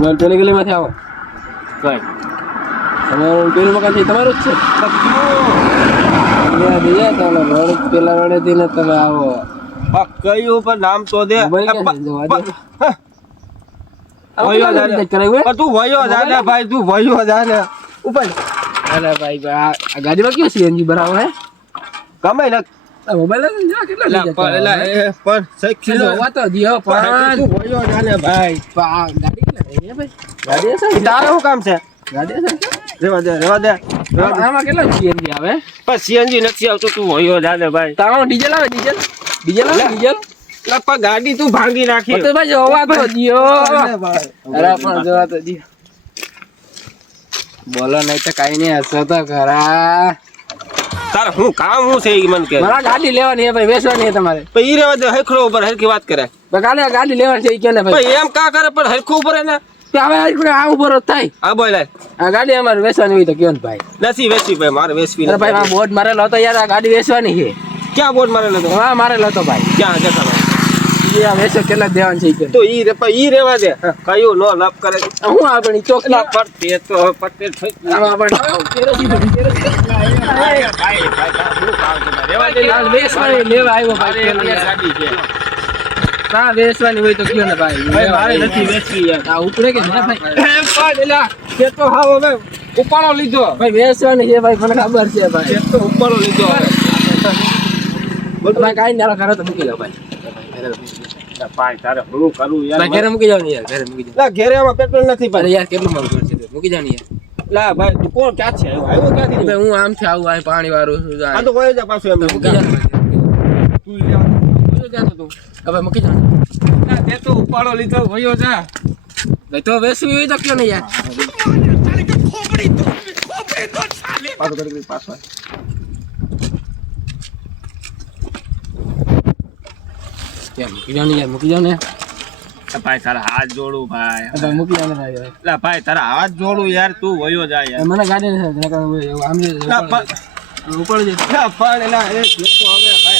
તમે પેલી ગલીમાંથી આવો. કઈ? તમારું પેલું મકાન છે તમારું જ છે? બીજા તમે રોડ પેલા રોડેથી ને તમે આવો. કયું પણ નામ તો દે? મોબાઈલ આ ક્યાં છે? જવા દે. હા. આવું વયો કેટલા જા રીતે કરાવ્યું હે? પણ તું વયો જા ભાઈ તું વયો જા ઉપર. અરે ભાઈ આ આ ગાડીમાં કયું સીએનજી ભરાવો હે? કમાઈ નાખ મોબાઈલ કેટલા પણ હશે? તારે શું કામ છે? હશે? રેવા દે રેવા દે આમાં કેટલા સીએનજી આવે પણ સીએનજી નથી આવતું તું વયો જા ને ભાઈ. તો ડીઝલ આવે ડીઝલ? ડીઝલ આવે ડીઝલ? લા, પણ ગાડી તું ભાંગી નાખી. તો ભાઈ હોવા તો દ્યો અરે પણ જોવા તો દ્યો બોલો નહીં તો કઈ નહીં હસો તો ખરા. તારે હું કામ હું છે ઈ મને કે? મારા ગાડી લેવાની છે ભાઈ વેચવાની છે તમારે. પણ ઈ રેવા દે હરખડો ઉપર હરખી વાત કરે. ગાડી કાલે ગાડી લેવાની છે એ કે ને ભાઈ એમ કા કરે પણ હરખું ઉપર એને? હવે આ રહો થાય. હા બોલ આ ગાડી અમારે વેચવાની હોય તો કયો ને ભાઈ? નથી વેચવી ભાઈ મારે વેચવી ભાઈ નથી. આ બોર્ડ મારેલો હતો યાર આ ગાડી વેચવાની છે. ક્યાં બોર્ડ મારેલો હતો? હા મારેલો હતો ભાઈ. ક્યાં દેખાડો એ આ વેચો કેટલા દેવાનું છે ઈ તો ઈ રે ઈ રેવા દે કયું લો લપ કરે હું આપણી ચોકલા પડતે તો થઈ ભાઈ, ભાઈ? રેવા દે આ વેચવાની લેવા આવ્યો ભાઈ ગાડી છે. ના વેચવાની હોય તો કયો ને ભાઈ મારે નથી વેચવી યાર. આ ઉપરે કે ના ભાઈ એ તે તો હાવ હવે ઉપાડો લીધો ભાઈ વેચવાની છે ભાઈ મને ખબર છે ભાઈ તે તો ઉપાડો લીધો હવે. ભાઈ કાંઈ ના કરો તો મૂકી લો ભાઈ ભાઈ, તારે શું કરવું યાર? ઘરે મૂકી જાવ ને યાર ઘરે મૂકી જાવ ઘેરે આમાં પેટ્રોલ નથી અરે યાર કેટલું મોંઘું છે મૂકી જાવ ને યાર. લા ભાઈ કોણ? ક્યાં છે? આવ્યો ક્યાંથી ભાઈ હું આમથી આવું આ પાણી વાળું છું આ તો કોઈ જા પાછું એમ. મૂકી જાવ તું લેવા બોલો તું. હવે મૂકી જાવ લા, તે તો ઉપાડો લીધો ભયો જા. નહીં તો વેસવી હોય તો કયો ને યાર પાછો કરી કરી પાછો. યાર મૂકી જાવ ને યાર મૂકી જાવ ને. ભાઈ તારા હાથ જોડું ભાઈ. મૂકી જાવ ને ભાઈ એટલે ભાઈ તારા હાથ જોડું યાર તું વયો જાય યાર. મને ગાડી નથી આમ ઉપર જઈ પણ એલા એ હવે ભાઈ.